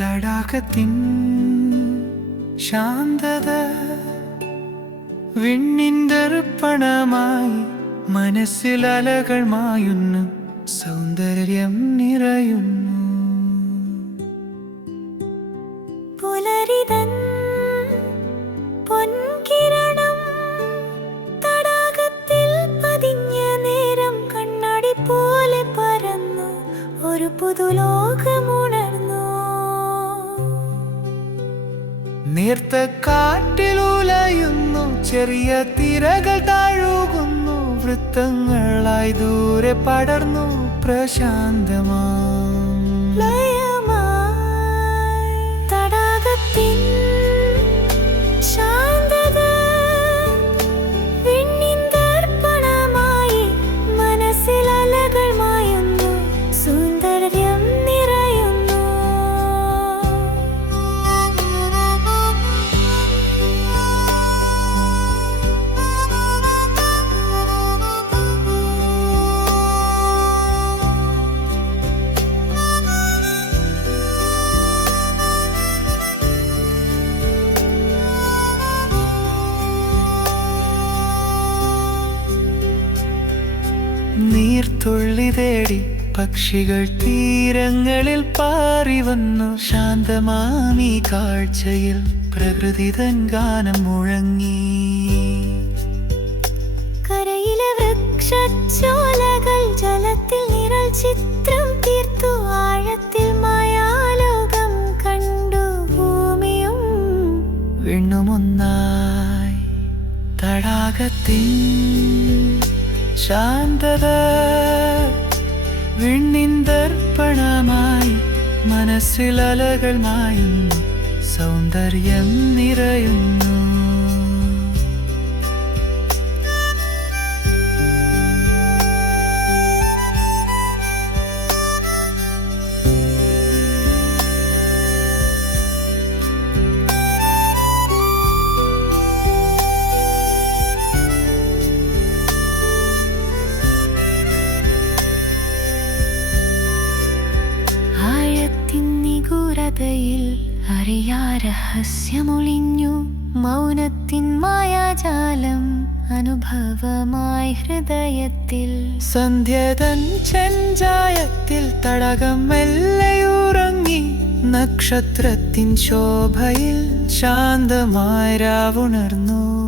തടാകത്തിൻ ശാന്തത വിണ്ണിന്തർപ്പണമായി മനസ്സിൽ അലകൾ മായുന്നു സൗന്ദര്യം നിറയുന്നു. പുലരിതൻ പൊൻകിരണം തടാകത്തിൽ പതിഞ്ഞ നേരം കണ്ണാടി പോലെ പരന്നു ഒരു പുതുലോകമുണർന്നു. നീർത്ത കാറ്റിലുലയുന്നു ചെറിയ തിരകൾ താഴുകുന്നു വൃത്തങ്ങളായി ദൂരെ പടർന്നു പ്രശാന്തമാം. നീർത്തുള്ളി തേടി പക്ഷികൾ തീരങ്ങളിൽ പാറി വന്നു. ശാന്തമാമി കാഴ്ചയിൽ പ്രകൃതി തൻ മുഴങ്ങി. കരയിലെ വൃക്ഷോലകൾ ജലത്തിൽ നിറൽ ചിത്രം തീർത്തു. ആഴത്തിൽ മായാലോകം കണ്ടു ഭൂമിയും വിണ്ണുമൊന്നായി തടാകത്തിൻ ശാന്തത വിണ്ണിന്തർപ്പണമായി മനസ്സിൽ അലകൾ മായുന്നു സൗന്ദര്യം നിറയുന്നു നിഗൂഢതയിൽ അറിയാ രഹസ്യമൊളിഞ്ഞു മൗനത്തിൻ മായാജാലം അനുഭവമായി ഹൃദയത്തിൽ. സന്ധ്യതൻ ചെഞ്ചായത്തിൽ തടകം മെല്ലയുറങ്ങി നക്ഷത്രത്തിൻ ശോഭയിൽ ശാന്തമായി രാവുണർന്നു.